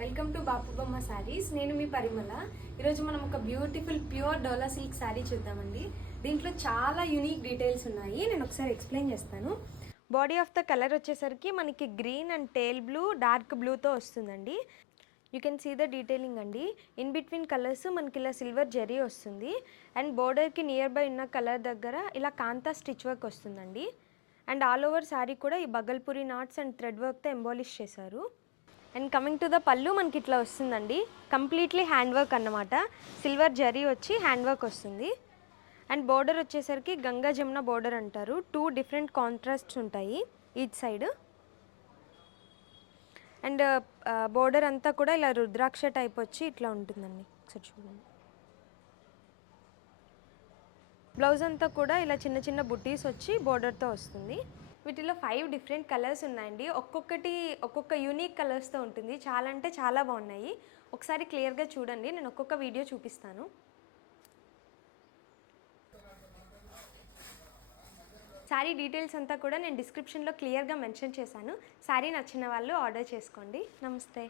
Welcome to బాపు బొమ్మ శారీస్. నేను మీ పరిమళ. ఈరోజు మనం ఒక బ్యూటిఫుల్ ప్యూర్ డోలా సిల్క్ శారీ చూద్దామండి. దీంట్లో చాలా యూనిక్ డీటెయిల్స్ ఉన్నాయి. నేను ఒకసారి ఎక్స్ప్లెయిన్ చేస్తాను. బాడీ ఆఫ్ ద కలర్ వచ్చేసరికి మనకి green and teal blue, dark బ్లూతో వస్తుందండి. You can see the detailing అండి. ఇన్ బిట్వీన్ కలర్స్ మనకి ఇలా సిల్వర్ జెరీ వస్తుంది. అండ్ బోర్డర్కి నియర్ బై ఉన్న కలర్ దగ్గర ఇలా కాంతా స్టిచ్ వర్క్ వస్తుందండి. అండ్ ఆల్ ఓవర్ శారీ కూడా ఈ బగల్పూరి నాట్స్ అండ్ థ్రెడ్ వర్క్తో ఎంబాలిష్ చేశారు. అండ్ కమింగ్ టు ద పళ్ళు మనకి ఇట్లా వస్తుందండి. కంప్లీట్లీ హ్యాండ్ వర్క్ అన్నమాట. సిల్వర్ జరీ వచ్చి హ్యాండ్ వర్క్ వస్తుంది. అండ్ బోర్డర్ వచ్చేసరికి గంగా జమున బోర్డర్ అంటారు. 2 డిఫరెంట్ కాంట్రాస్ట్స్ ఉంటాయి ఈచ్ సైడ్. అండ్ బోర్డర్ అంతా కూడా ఇలా రుద్రాక్ష టైప్ వచ్చి ఇట్లా ఉంటుందండి. ఒకసారి చూడండి. బ్లౌజ్ అంతా కూడా ఇలా చిన్న చిన్న బుట్టీస్ వచ్చి బోర్డర్తో వస్తుంది. వీటిలో 5 డిఫరెంట్ కలర్స్ ఉన్నాయండి. ఒక్కొక్క యూనిక్ కలర్స్తో ఉంటుంది. చాలా అంటే చాలా బాగున్నాయి. ఒకసారి క్లియర్గా చూడండి. నేను ఒక్కొక్క వీడియో చూపిస్తాను. శారీ డీటెయిల్స్ అంతా కూడా నేను డిస్క్రిప్షన్లో క్లియర్గా మెన్షన్ చేశాను. శారీ నచ్చిన వాళ్ళు ఆర్డర్ చేసుకోండి. నమస్తే.